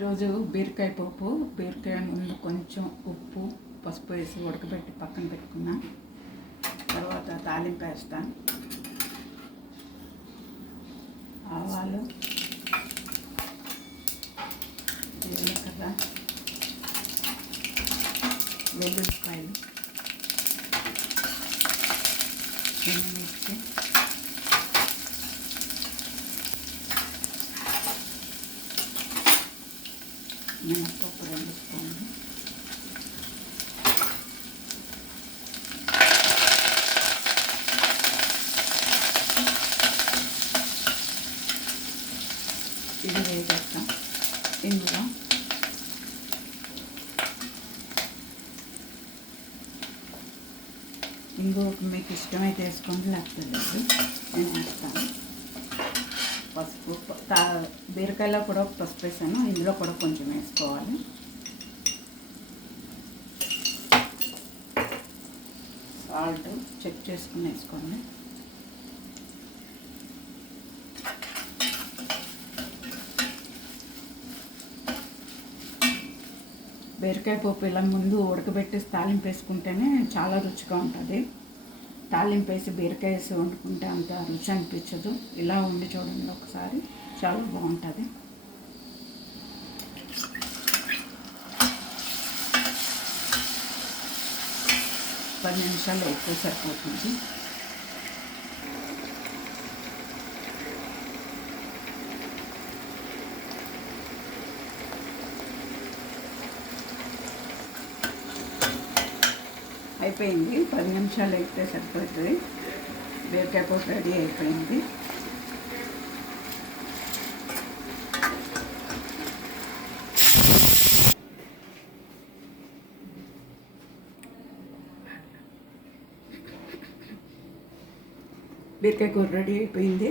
రోజు బీరకాయ పప్పు. బీరకాయ ముందు కొంచెం ఉప్పు పసుపు వేసి ఉడకబెట్టి పక్కన పెట్టుకున్నా. తర్వాత తాలింపు వేస్తాను. ఆవాలు, జీలకర్ర, వెల్లుల్లిపాయలు, ఎండుమిర్చి, మినప్పప్పు 2 స్పూన్లు, ఇది వేసేస్తాం. ఇందులో మీకు ఇష్టమైతే వేసుకోండి, లేకపోతే లేదు. నేను వేస్తాను. పసుపు, బీరకాయలో కూడా పసుపు వేసాను, ఇందులో కూడా కొంచెం వేసుకోవాలి. సాల్ట్ చెక్ చేసుకుని వేసుకోండి. బీరకాయ పప్పు ఇలా ముందు ఉడకబెట్టి తాలింపు వేసుకుంటేనే చాలా రుచిగా ఉంటుంది. తాలింపు వేసి బీరకాయ వేసి వండుకుంటే అంత రుచి అనిపించదు. ఇలా వండి చూడండి ఒకసారి, చాలా బాగుంటుంది. పది నిమిషాలు ఎక్కువ సరిపోతుంది. అయిపోయింది. 10 నిమిషాలు అయితే సరిపోతుంది. బీరకాయ పప్పు రెడీ అయిపోయింది. బీరకాయ కూర రెడీ అయిపోయింది.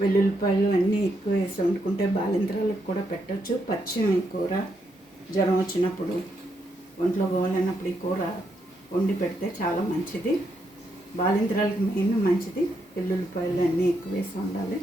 వెల్లుల్లిపాయలు అన్నీ ఎక్కువ వేసి వండుకుంటే బాలింతరాలకు కూడా పెట్టచ్చు. పచ్చి కూర జ్వరం వచ్చినప్పుడు, ఒంట్లో బాగోలేనప్పుడు ఈ కూర వండి పెడితే చాలా మంచిది. బాలింతరాలకు మెయిన్ మంచిది. వెల్లుల్లిపాయలు అన్నీ ఎక్కువ వేసి వండాలి.